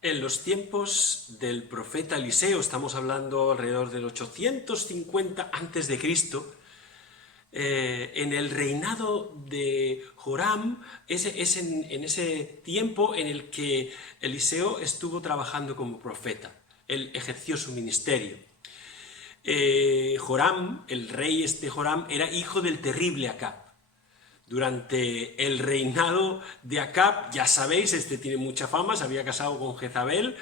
En los tiempos del profeta Eliseo, estamos hablando alrededor del 850 a.C., en el reinado de Joram, es en ese tiempo en el que Eliseo estuvo trabajando como profeta. Él ejerció su ministerio. Joram, el rey Joram, era hijo del terrible Acab. Durante el reinado de Acab, ya sabéis, tiene mucha fama, se había casado con Jezabel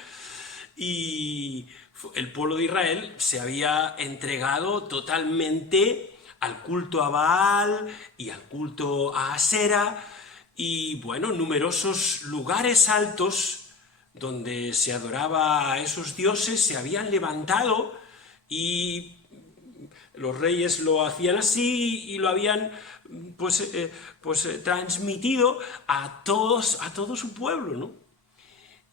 y el pueblo de Israel se había entregado totalmente al culto a Baal y al culto a Asera, y bueno, numerosos lugares altos donde se adoraba a esos dioses se habían levantado, y los reyes lo hacían así y lo habían transmitido a todo su pueblo, ¿no?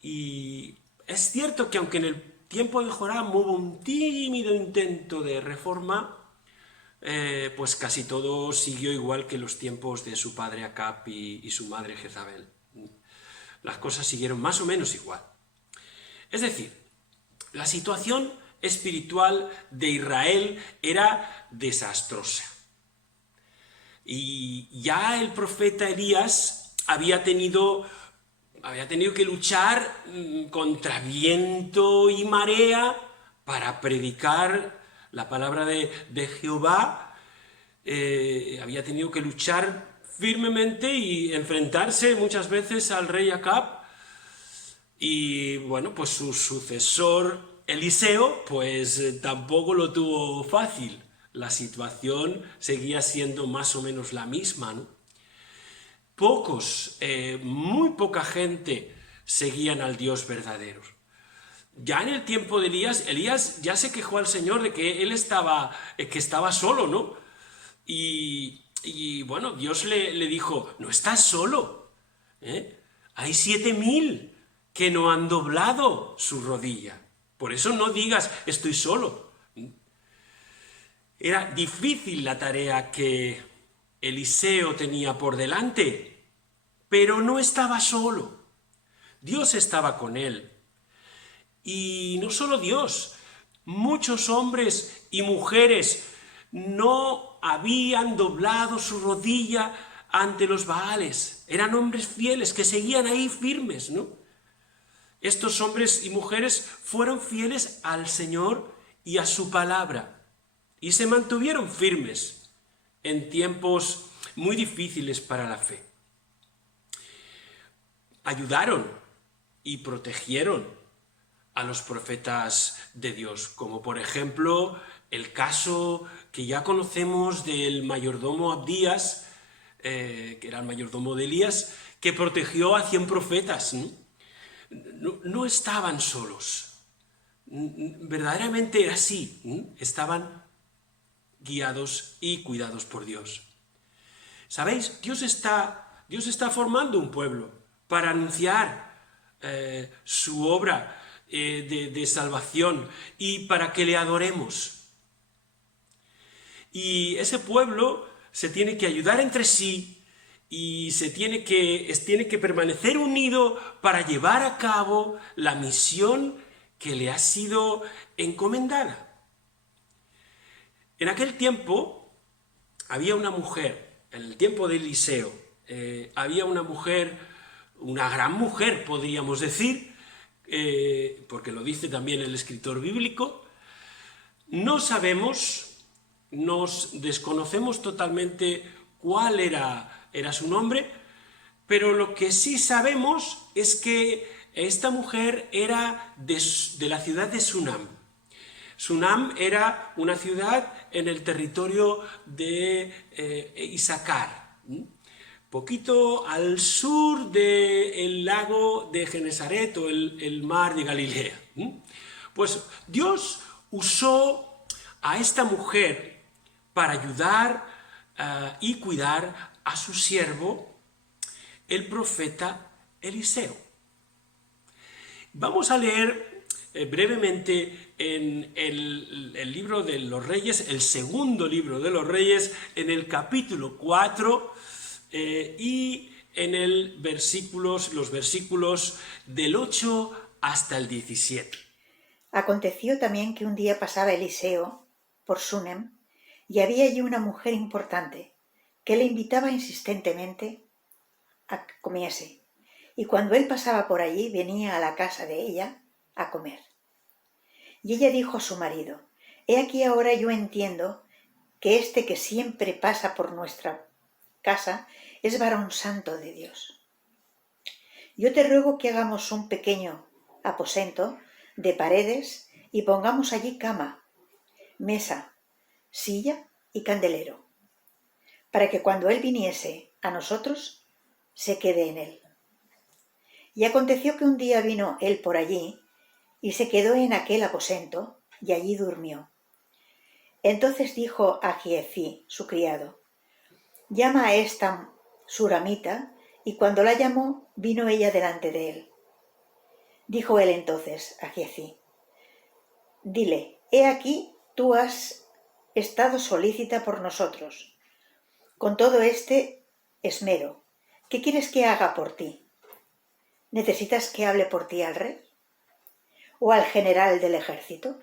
Y es cierto que aunque en el tiempo de Joram hubo un tímido intento de reforma, pues casi todo siguió igual que los tiempos de su padre Acab y su madre Jezabel. Las cosas siguieron más o menos igual. Es decir, la situación espiritual de Israel era desastrosa. Y ya el profeta Elías había tenido que luchar contra viento y marea para predicar la palabra de Jehová. Había tenido que luchar firmemente y enfrentarse muchas veces al rey Acab. Y bueno, pues su sucesor Eliseo, pues tampoco lo tuvo fácil. La situación seguía siendo más o menos la misma, ¿no? Muy poca gente seguían al Dios verdadero. Ya en el tiempo de Elías ya se quejó al Señor de que él que estaba solo, ¿no? Y bueno, Dios le dijo, no estás solo, ¿eh? Hay 7.000 que no han doblado su rodilla. Por eso no digas, estoy solo. Era difícil la tarea que Eliseo tenía por delante, pero no estaba solo. Dios estaba con él. Y no solo Dios, muchos hombres y mujeres no habían doblado su rodilla ante los Baales. Eran hombres fieles que seguían ahí firmes, ¿no? Estos hombres y mujeres fueron fieles al Señor y a su palabra, y se mantuvieron firmes en tiempos muy difíciles para la fe. Ayudaron y protegieron a los profetas de Dios, como por ejemplo el caso que ya conocemos del mayordomo Abdías, que era el mayordomo de Elías, que protegió a 100 profetas, ¿no? No estaban solos, verdaderamente era así, estaban guiados y cuidados por Dios. ¿Sabéis? Dios está formando un pueblo para anunciar su obra de salvación y para que le adoremos. Y ese pueblo se tiene que ayudar entre sí y tiene que permanecer unido para llevar a cabo la misión que le ha sido encomendada. En aquel tiempo había una mujer, en el tiempo de Eliseo, había una mujer, una gran mujer podríamos decir, porque lo dice también el escritor bíblico. No sabemos, nos desconocemos totalmente cuál era su nombre, pero lo que sí sabemos es que esta mujer era de la ciudad de Sunam. Sunam era una ciudad en el territorio de Isaacar, poquito al sur del lago de Genesaret o el mar de Galilea. Pues Dios usó a esta mujer para ayudar y cuidar a su siervo, el profeta Eliseo. Vamos a leer brevemente en el libro de los Reyes, el segundo libro de los Reyes, en el capítulo 4 y en los versículos del 8 hasta el 17. Aconteció también que un día pasaba Eliseo por Sunem, y había allí una mujer importante que le invitaba insistentemente a que comiese, y cuando él pasaba por allí venía a la casa de ella a comer. Y ella dijo a su marido: He aquí ahora yo entiendo que este que siempre pasa por nuestra casa es varón santo de Dios. Yo te ruego que hagamos un pequeño aposento de paredes y pongamos allí cama, mesa, silla y candelero, para que cuando él viniese a nosotros, se quede en él. Y aconteció que un día vino él por allí, y se quedó en aquel aposento, y allí durmió. Entonces dijo a Giezi, su criado: Llama a esta suramita, y cuando la llamó, vino ella delante de él. Dijo él entonces a Giezi: Dile, he aquí, tú has estado solícita por nosotros, con todo este esmero. ¿Qué quieres que haga por ti? ¿Necesitas que hable por ti al rey? ¿O al general del ejército?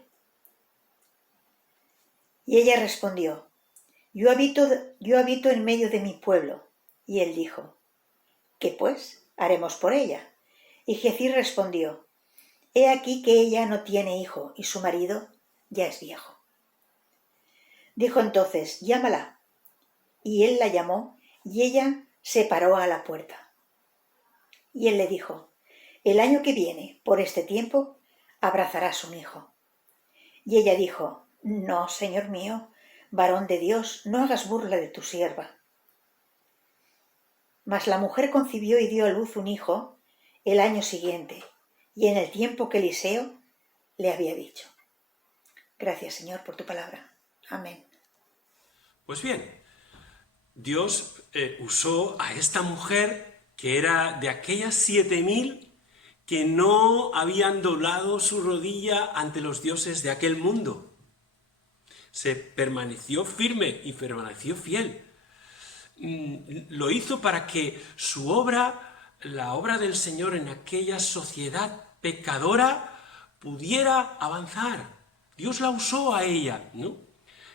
Y ella respondió: Yo habito en medio de mi pueblo. Y él dijo: ¿Qué pues haremos por ella? Y Giezi respondió: He aquí que ella no tiene hijo, y su marido ya es viejo. Dijo entonces: Llámala. Y él la llamó, y ella se paró a la puerta. Y él le dijo: El año que viene, por este tiempo, abrazarás un hijo. Y ella dijo: No, señor mío, varón de Dios, no hagas burla de tu sierva. Mas la mujer concibió y dio a luz un hijo el año siguiente, y en el tiempo que Eliseo le había dicho. Gracias, Señor, por tu palabra. Amén. Pues bien, Dios usó a esta mujer que era de aquellas 7000 que no habían doblado su rodilla ante los dioses de aquel mundo. Se permaneció firme y permaneció fiel. Lo hizo para que su obra, la obra del Señor en aquella sociedad pecadora, pudiera avanzar. Dios la usó a ella, ¿no?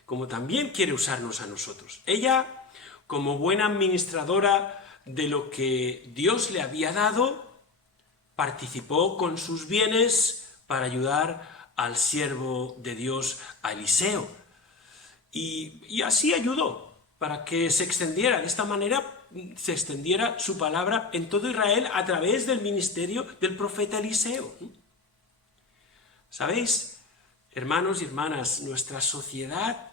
Como también quiere usarnos a nosotros. Ella, como buena administradora de lo que Dios le había dado, participó con sus bienes para ayudar al siervo de Dios, a Eliseo. Y así ayudó para que se extendiera, de esta manera se extendiera su palabra en todo Israel a través del ministerio del profeta Eliseo. ¿Sabéis, hermanos y hermanas, nuestra sociedad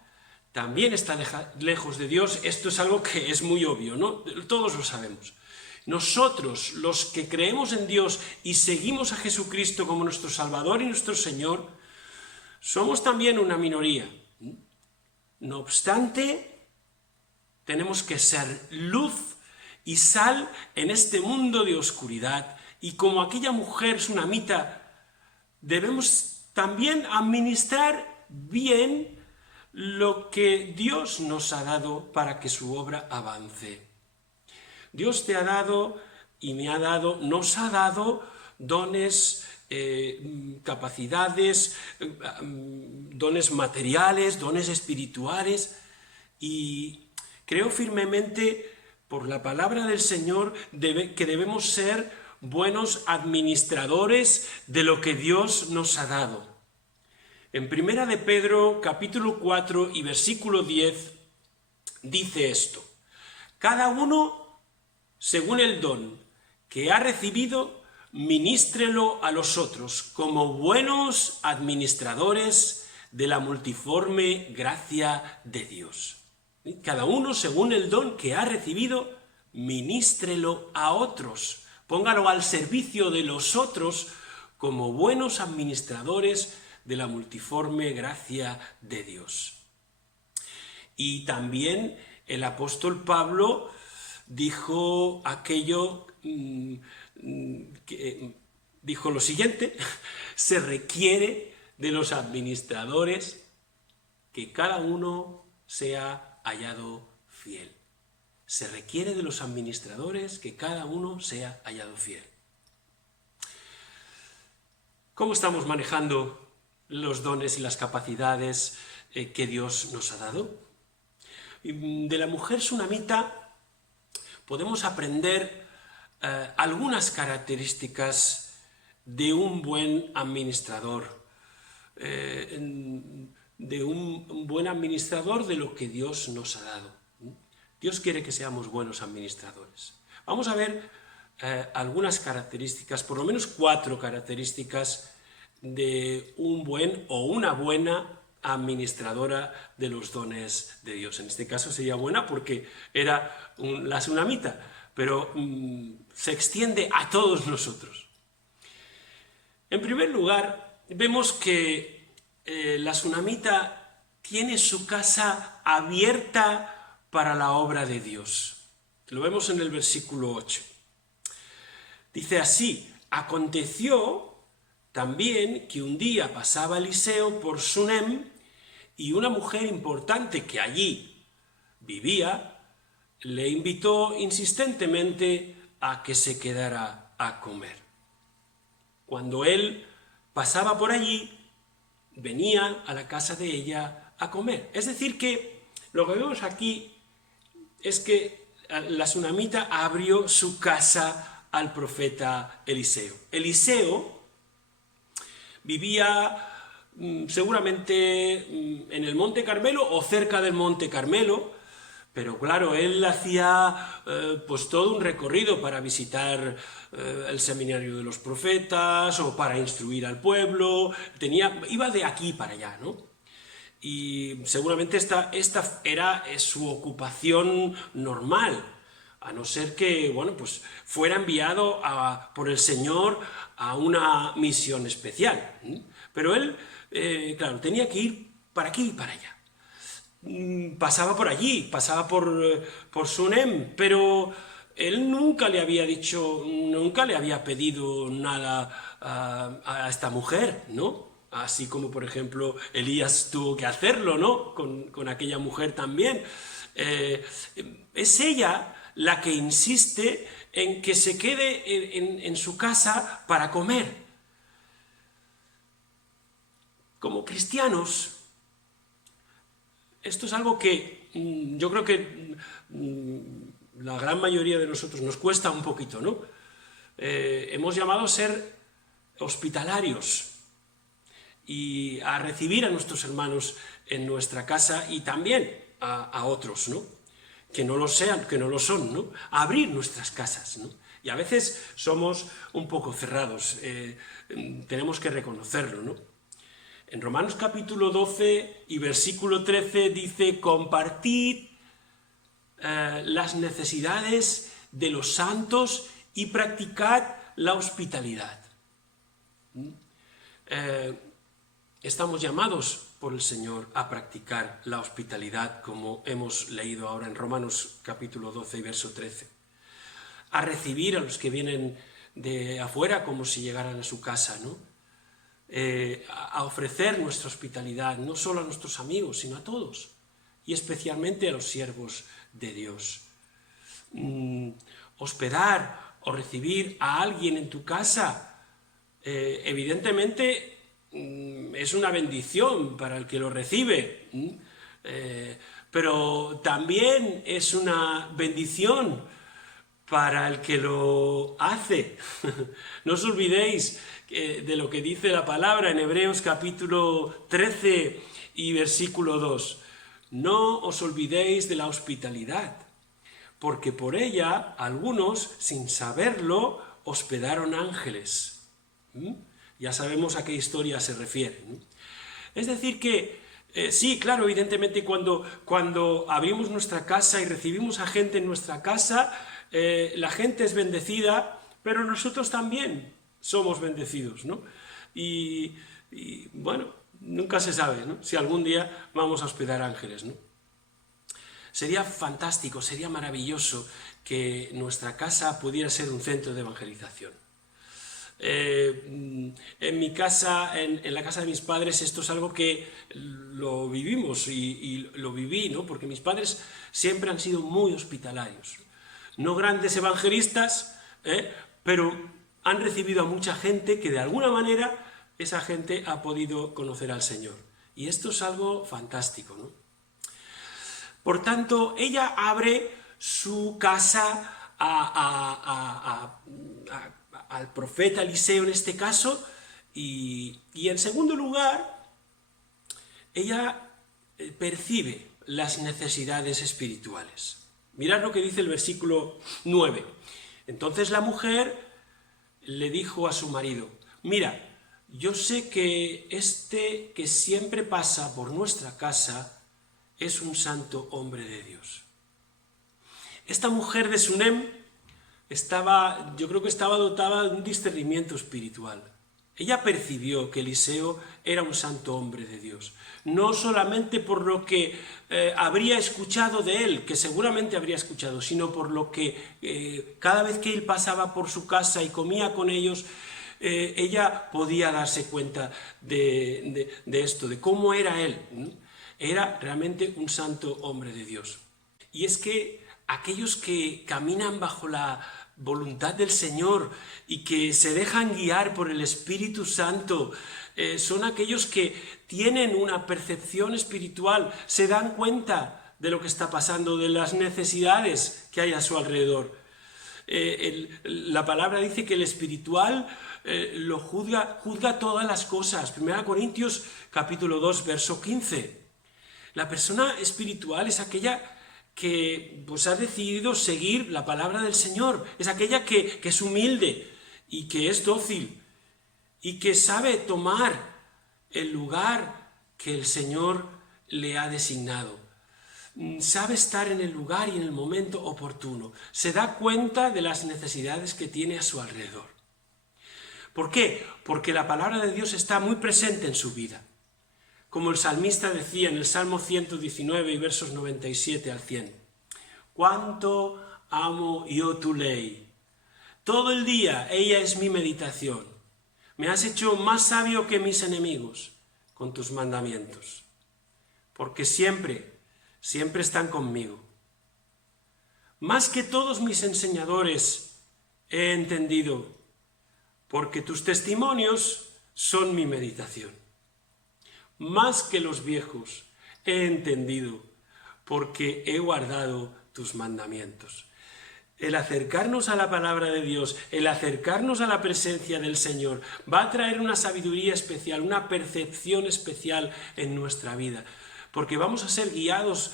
también está lejos de Dios? Esto es algo que es muy obvio, ¿no? Todos lo sabemos. Nosotros, los que creemos en Dios y seguimos a Jesucristo como nuestro Salvador y nuestro Señor, somos también una minoría. No obstante, tenemos que ser luz y sal en este mundo de oscuridad, y como aquella mujer sunamita, debemos también administrar bien lo que Dios nos ha dado para que su obra avance. Dios te ha dado y me ha dado, nos ha dado dones, capacidades, dones materiales, dones espirituales, y creo firmemente por la palabra del Señor que debemos ser buenos administradores de lo que Dios nos ha dado. En Primera de Pedro, capítulo 4 y versículo 10, dice esto: Cada uno, según el don que ha recibido, ministrelo a los otros como buenos administradores de la multiforme gracia de Dios. Cada uno, según el don que ha recibido, ministrelo a otros. Póngalo al servicio de los otros como buenos administradores de la multiforme gracia de Dios. Y también el apóstol Pablo dijo aquello, dijo lo siguiente: se requiere de los administradores que cada uno sea hallado fiel. Se requiere de los administradores que cada uno sea hallado fiel. ¿Cómo estamos manejando los dones y las capacidades que Dios nos ha dado? De la mujer sunamita podemos aprender algunas características de un buen administrador, de un buen administrador de lo que Dios nos ha dado. Dios quiere que seamos buenos administradores. Vamos a ver algunas características, por lo menos 4 características de un buen o una buena administradora de los dones de Dios. En este caso sería buena porque era la sunamita, pero se extiende a todos nosotros. En primer lugar, vemos que la sunamita tiene su casa abierta para la obra de Dios. Lo vemos en el versículo 8. Dice así: aconteció también que un día pasaba Eliseo por Sunem y una mujer importante que allí vivía le invitó insistentemente a que se quedara a comer. Cuando él pasaba por allí, venía a la casa de ella a comer. Es decir que lo que vemos aquí es que la sunamita abrió su casa al profeta Eliseo. Eliseo vivía seguramente en el Monte Carmelo o cerca del Monte Carmelo, pero claro, él hacía pues todo un recorrido para visitar el seminario de los profetas o para instruir al pueblo, iba de aquí para allá, ¿no? Y seguramente esta era su ocupación normal, a no ser que, bueno, pues fuera enviado por el Señor a una misión especial. Pero él, claro, tenía que ir para aquí y para allá. Pasaba por allí, pasaba por Sunem, pero él nunca le había dicho, nunca le había pedido nada a esta mujer, ¿no? Así como, por ejemplo, Elías tuvo que hacerlo, ¿no? Con aquella mujer también. Es ella la que insiste en que se quede en su casa para comer. Como cristianos, esto es algo que yo creo que la gran mayoría de nosotros nos cuesta un poquito, ¿no? Hemos llamado a ser hospitalarios y a recibir a nuestros hermanos en nuestra casa y también a otros, ¿no? Que no lo sean, que no lo son, ¿no? A abrir nuestras casas, ¿no? Y a veces somos un poco cerrados, tenemos que reconocerlo, ¿no? En Romanos capítulo 12 y versículo 13 dice: compartid las necesidades de los santos y practicad la hospitalidad. Estamos llamados por el Señor a practicar la hospitalidad, como hemos leído ahora en Romanos capítulo 12 y verso 13. A recibir a los que vienen de afuera como si llegaran a su casa, ¿no? A ofrecer nuestra hospitalidad, no solo a nuestros amigos, sino a todos, y especialmente a los siervos de Dios. Hospedar o recibir a alguien en tu casa, evidentemente, es una bendición para el que lo recibe, pero también es una bendición para el que lo hace. No os olvidéis de lo que dice la palabra en Hebreos capítulo 13 y versículo 2. No os olvidéis de la hospitalidad, porque por ella algunos, sin saberlo, hospedaron ángeles. Ya sabemos a qué historia se refiere, ¿no? Es decir que, sí, claro, evidentemente cuando abrimos nuestra casa y recibimos a gente en nuestra casa, la gente es bendecida, pero nosotros también somos bendecidos, ¿no? Y bueno, nunca se sabe, ¿no? Si algún día vamos a hospedar ángeles, ¿no? Sería fantástico, sería maravilloso que nuestra casa pudiera ser un centro de evangelización. En mi casa, en la casa de mis padres, esto es algo que lo vivimos y lo viví, ¿no? Porque mis padres siempre han sido muy hospitalarios. No grandes evangelistas, pero han recibido a mucha gente que de alguna manera esa gente ha podido conocer al Señor. Y esto es algo fantástico, ¿no? Por tanto, ella abre su casa al profeta Eliseo en este caso, y en segundo lugar, ella percibe las necesidades espirituales. Mirad lo que dice el versículo 9. Entonces la mujer le dijo a su marido: mira, yo sé que este que siempre pasa por nuestra casa es un santo hombre de Dios. Esta mujer de Sunem yo creo que estaba dotada de un discernimiento espiritual. Ella percibió que Eliseo era un santo hombre de Dios, no solamente por lo que habría escuchado de él, que seguramente habría escuchado, sino por lo que cada vez que él pasaba por su casa y comía con ellos, ella podía darse cuenta de esto, de cómo era él. Era realmente un santo hombre de Dios. Y es que aquellos que caminan bajo la voluntad del Señor y que se dejan guiar por el Espíritu Santo, son aquellos que tienen una percepción espiritual, se dan cuenta de lo que está pasando, de las necesidades que hay a su alrededor. La palabra dice que el espiritual lo juzga todas las cosas. 1 Corintios capítulo 2, verso 15. La persona espiritual es aquella que pues, ha decidido seguir la palabra del Señor, es aquella que es humilde y que es dócil y que sabe tomar el lugar que el Señor le ha designado. Sabe estar en el lugar y en el momento oportuno. Se da cuenta de las necesidades que tiene a su alrededor. ¿Por qué? Porque la palabra de Dios está muy presente en su vida. Como el salmista decía en el Salmo 119 y versos 97 al 100. Cuánto amo yo tu ley. Todo el día ella es mi meditación. Me has hecho más sabio que mis enemigos con tus mandamientos. Porque siempre están conmigo. Más que todos mis enseñadores he entendido, porque tus testimonios son mi meditación. Más que los viejos he entendido, porque he guardado tus mandamientos. El acercarnos a la palabra de Dios, el acercarnos a la presencia del Señor, va a traer una sabiduría especial, una percepción especial en nuestra vida, porque vamos a ser guiados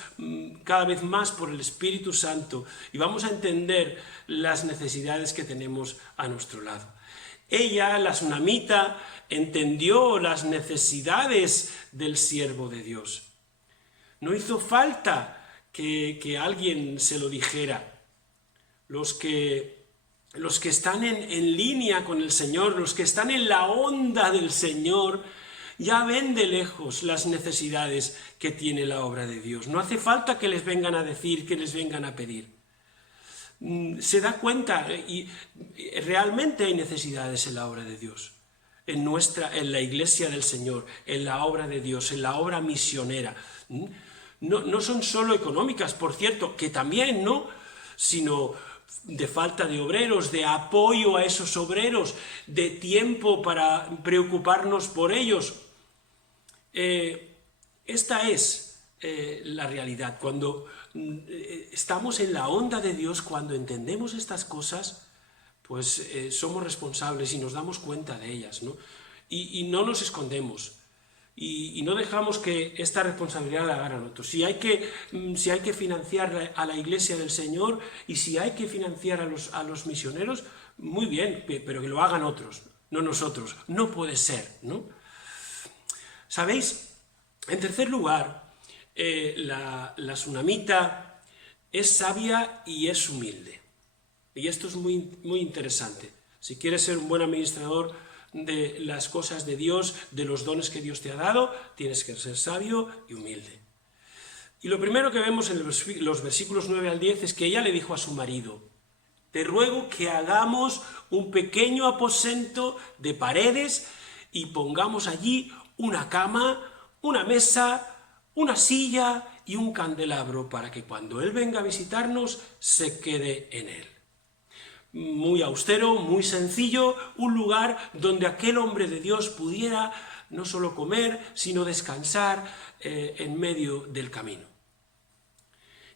cada vez más por el Espíritu Santo y vamos a entender las necesidades que tenemos a nuestro lado. Ella, la sunamita, entendió las necesidades del siervo de Dios. No hizo falta que alguien se lo dijera. Los que están en línea con el Señor, los que están en la onda del Señor, ya ven de lejos las necesidades que tiene la obra de Dios. No hace falta que les vengan a decir, que les vengan a pedir. Se da cuenta y realmente hay necesidades en la obra de Dios, en la iglesia del Señor, en la obra de Dios, en la obra misionera. No son solo económicas, por cierto, que también, ¿no? Sino de falta de obreros, de apoyo a esos obreros, de tiempo para preocuparnos por ellos. Esta es la realidad. Cuando estamos en la onda de Dios, cuando entendemos estas cosas, pues somos responsables y nos damos cuenta de ellas, ¿no? Y no nos escondemos. Y no dejamos que esta responsabilidad la hagan otros. Si hay que financiar a la iglesia del Señor y si hay que financiar a los misioneros, muy bien, pero que lo hagan otros, no nosotros. No puede ser, ¿no? ¿Sabéis? En tercer lugar, la sunamita es sabia y es humilde. Y esto es muy, muy interesante. Si quieres ser un buen administrador de las cosas de Dios, de los dones que Dios te ha dado, tienes que ser sabio y humilde. Y lo primero que vemos en los versículos 9 al 10 es que ella le dijo a su marido: te ruego que hagamos un pequeño aposento de paredes y pongamos allí una cama, una mesa, una silla y un candelabro para que cuando él venga a visitarnos se quede en él. muy austero, muy sencillo, un lugar donde aquel hombre de Dios pudiera no solo comer, sino descansar en medio del camino.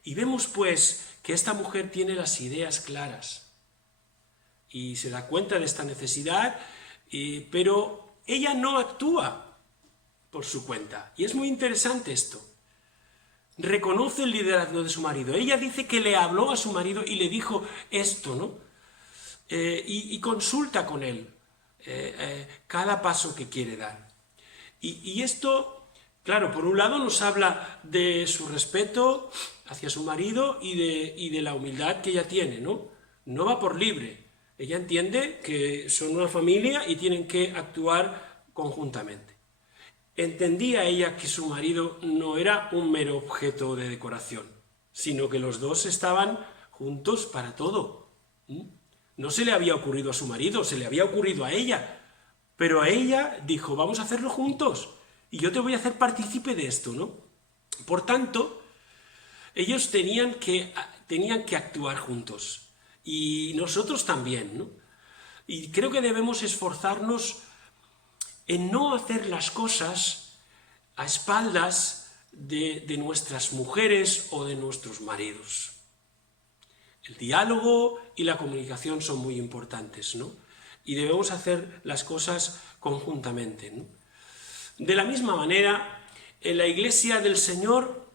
Y vemos pues que esta mujer tiene las ideas claras y se da cuenta de esta necesidad, pero ella no actúa por su cuenta. Y es muy interesante esto. Reconoce el liderazgo de su marido. Ella dice que le habló a su marido y le dijo esto, ¿no? Y consulta con él cada paso que quiere dar. Y esto, claro, por un lado nos habla de su respeto hacia su marido y de la humildad que ella tiene, ¿no? No va por libre. Ella entiende que son una familia y tienen que actuar conjuntamente. Entendía ella que su marido no era un mero objeto de decoración, sino que los dos estaban juntos para todo. No se le había ocurrido a su marido, se le había ocurrido a ella, pero a ella dijo, vamos a hacerlo juntos, y yo te voy a hacer partícipe de esto, ¿no? Por tanto, ellos tenían que actuar juntos, y nosotros también, ¿no? Y creo que debemos esforzarnos en no hacer las cosas a espaldas de nuestras mujeres o de nuestros maridos. El diálogo y la comunicación son muy importantes, ¿no? Y debemos hacer las cosas conjuntamente, ¿no? De la misma manera, en la Iglesia del Señor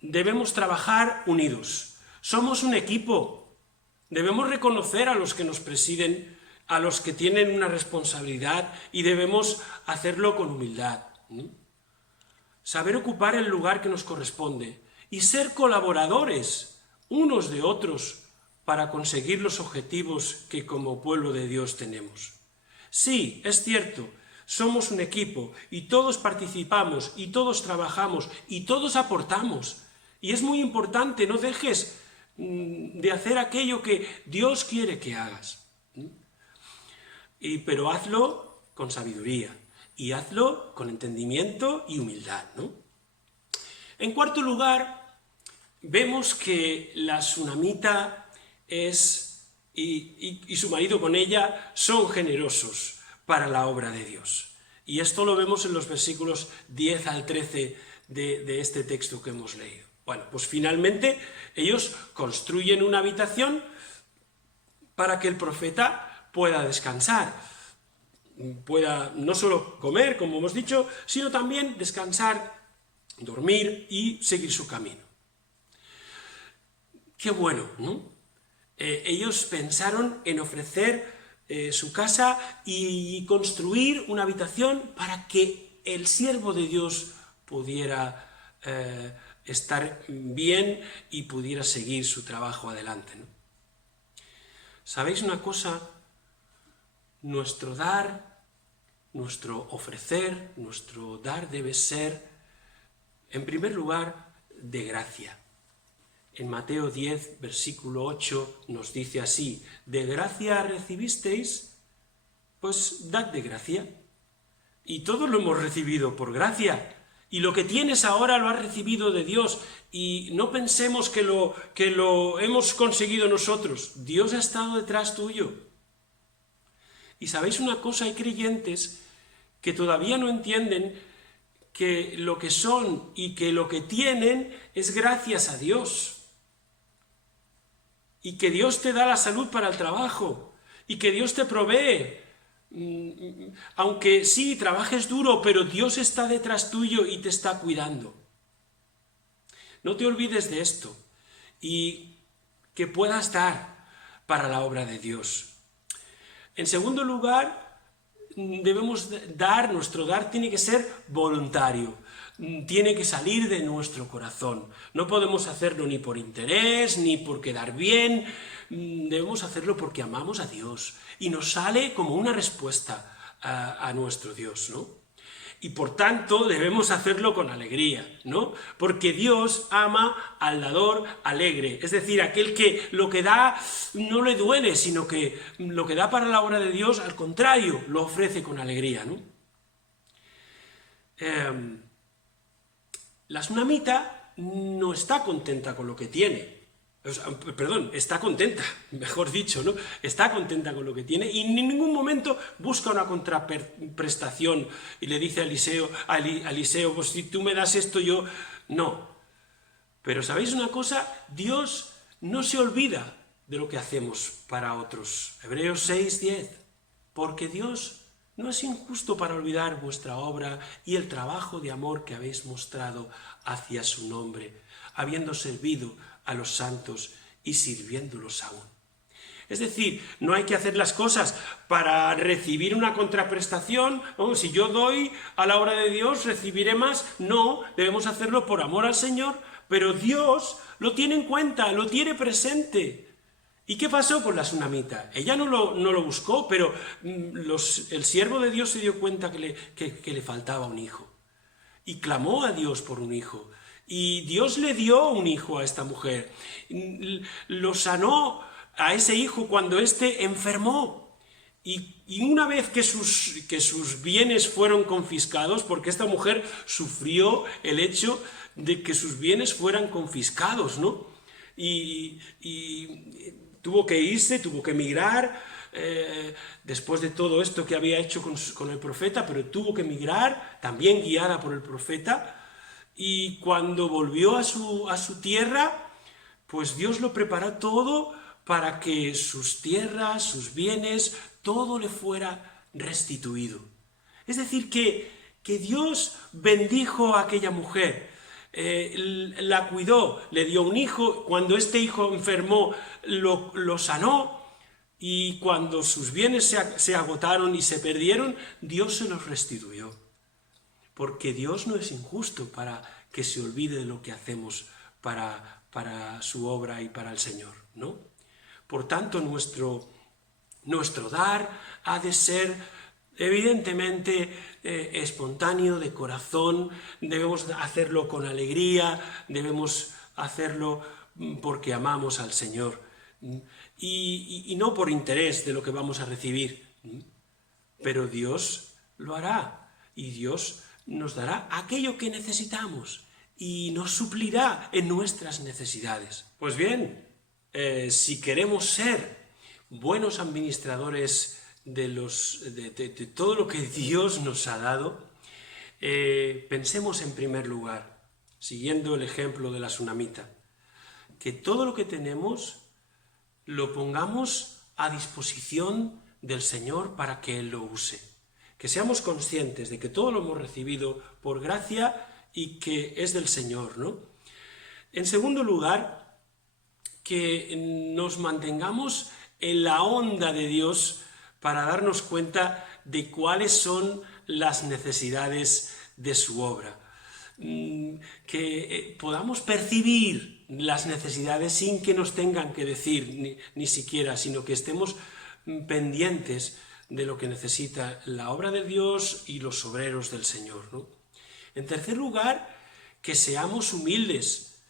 debemos trabajar unidos. Somos un equipo. Debemos reconocer a los que nos presiden, a los que tienen una responsabilidad, y debemos hacerlo con humildad, ¿no? Saber ocupar el lugar que nos corresponde y ser colaboradores unos de otros para conseguir los objetivos que como pueblo de Dios tenemos. Sí, es cierto, somos un equipo y todos participamos y todos trabajamos y todos aportamos. Y es muy importante, no dejes de hacer aquello que Dios quiere que hagas. Pero hazlo con sabiduría y hazlo con entendimiento y humildad, ¿no? En cuarto lugar, vemos que la tsunamita y su marido con ella son generosos para la obra de Dios. Y esto lo vemos en los versículos 10 al 13 de este texto que hemos leído. Bueno, pues finalmente ellos construyen una habitación para que el profeta pueda descansar, pueda no solo comer, como hemos dicho, sino también descansar, dormir y seguir su camino. Qué bueno, ¿no? Ellos pensaron en ofrecer su casa y construir una habitación para que el siervo de Dios pudiera estar bien y pudiera seguir su trabajo adelante, ¿no? ¿Sabéis una cosa? Nuestro dar, nuestro ofrecer, nuestro dar debe ser, en primer lugar, de gracia. En Mateo 10, versículo 8, nos dice así, de gracia recibisteis, pues dad de gracia. Y todos lo hemos recibido por gracia. Y lo que tienes ahora lo has recibido de Dios. Y no pensemos que lo hemos conseguido nosotros. Dios ha estado detrás tuyo. Y sabéis una cosa, hay creyentes que todavía no entienden que lo que son y que lo que tienen es gracias a Dios. Y que Dios te da la salud para el trabajo. Y que Dios te provee. Aunque sí, trabajes duro, pero Dios está detrás tuyo y te está cuidando. No te olvides de esto. Y que puedas dar para la obra de Dios. En segundo lugar, debemos dar, nuestro dar tiene que ser voluntario, tiene que salir de nuestro corazón. No podemos hacerlo ni por interés, ni por quedar bien, debemos hacerlo porque amamos a Dios y nos sale como una respuesta a nuestro Dios, ¿no? Y por tanto debemos hacerlo con alegría, ¿no? Porque Dios ama al dador alegre, es decir, aquel que lo que da no le duele, sino que lo que da para la obra de Dios, al contrario, lo ofrece con alegría, ¿no? La tsunamita no está contenta con lo que tiene, Perdón, está contenta, mejor dicho, ¿no? Está contenta con lo que tiene y en ningún momento busca una contraprestación y le dice a Eliseo, pues si tú me das esto, yo... No. Pero ¿sabéis una cosa? Dios no se olvida de lo que hacemos para otros. Hebreos 6:10. Porque Dios no es injusto para olvidar vuestra obra y el trabajo de amor que habéis mostrado hacia su nombre, habiendo servido a los santos y sirviéndolos aún. Es decir, no hay que hacer las cosas para recibir una contraprestación. Oh, si yo doy a la obra de Dios, recibiré más. No, debemos hacerlo por amor al Señor, pero Dios lo tiene en cuenta, lo tiene presente. ¿Y qué pasó con la tsunamita? Ella no lo buscó, pero el siervo de Dios se dio cuenta que le faltaba un hijo. Y clamó a Dios por un hijo. Y Dios le dio un hijo a esta mujer. Lo sanó a ese hijo cuando éste enfermó. Y una vez que sus bienes fueron confiscados, porque esta mujer sufrió el hecho de que sus bienes fueran confiscados, ¿no? Y tuvo que irse, tuvo que emigrar, después de todo esto que había hecho con el profeta, pero tuvo que emigrar, también guiada por el profeta, y cuando volvió a su tierra, pues Dios lo preparó todo para que sus tierras, sus bienes, todo le fuera restituido. Es decir, que Dios bendijo a aquella mujer, la cuidó, le dio un hijo, cuando este hijo enfermó lo sanó, y cuando sus bienes se agotaron y se perdieron, Dios se los restituyó. Porque Dios no es injusto para que se olvide de lo que hacemos para su obra y para el Señor, ¿no? Por tanto, nuestro dar ha de ser evidentemente espontáneo, de corazón, debemos hacerlo con alegría, debemos hacerlo porque amamos al Señor y no por interés de lo que vamos a recibir, pero Dios lo hará y Dios nos dará aquello que necesitamos y nos suplirá en nuestras necesidades. Pues bien, si queremos ser buenos administradores de todo lo que Dios nos ha dado, pensemos en primer lugar, siguiendo el ejemplo de la tsunamita, que todo lo que tenemos lo pongamos a disposición del Señor para que Él lo use. Que seamos conscientes de que todo lo hemos recibido por gracia y que es del Señor, ¿no? En segundo lugar, que nos mantengamos en la onda de Dios para darnos cuenta de cuáles son las necesidades de su obra. Que podamos percibir las necesidades sin que nos tengan que decir ni siquiera, sino que estemos pendientes de lo que necesita la obra de Dios y los obreros del Señor, ¿no? En tercer lugar, que seamos humildes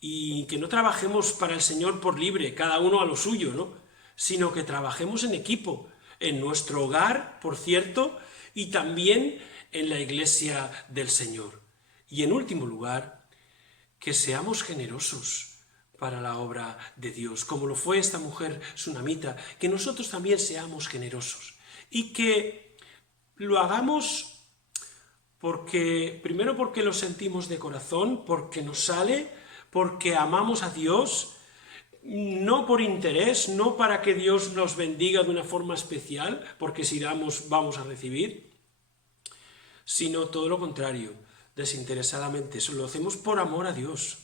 y que no trabajemos para el Señor por libre, cada uno a lo suyo, ¿no? Sino que trabajemos en equipo, en nuestro hogar, por cierto, y también en la iglesia del Señor. Y en último lugar, que seamos generosos para la obra de Dios, como lo fue esta mujer tsunamita, que nosotros también seamos generosos y que lo hagamos primero porque lo sentimos de corazón, porque nos sale, porque amamos a Dios, no por interés, no para que Dios nos bendiga de una forma especial, porque si damos vamos a recibir, sino todo lo contrario, desinteresadamente. Eso lo hacemos por amor a Dios.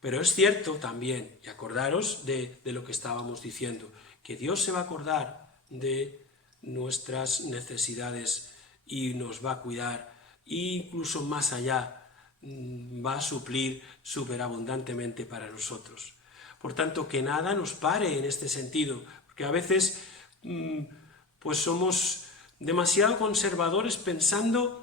Pero es cierto también, y acordaros de lo que estábamos diciendo, que Dios se va a acordar de nuestras necesidades y nos va a cuidar, e incluso más allá, va a suplir superabundantemente para nosotros. Por tanto, que nada nos pare en este sentido, porque a veces pues somos demasiado conservadores pensando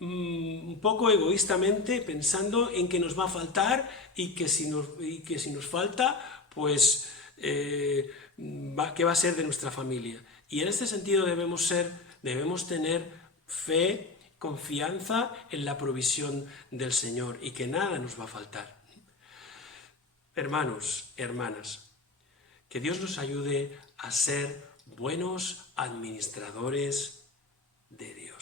un poco egoístamente, pensando en que nos va a faltar y que si nos falta, pues ¿qué va a ser de nuestra familia? Y en este sentido debemos tener fe, confianza en la provisión del Señor y que nada nos va a faltar. Hermanos, hermanas, que Dios nos ayude a ser buenos administradores de Dios.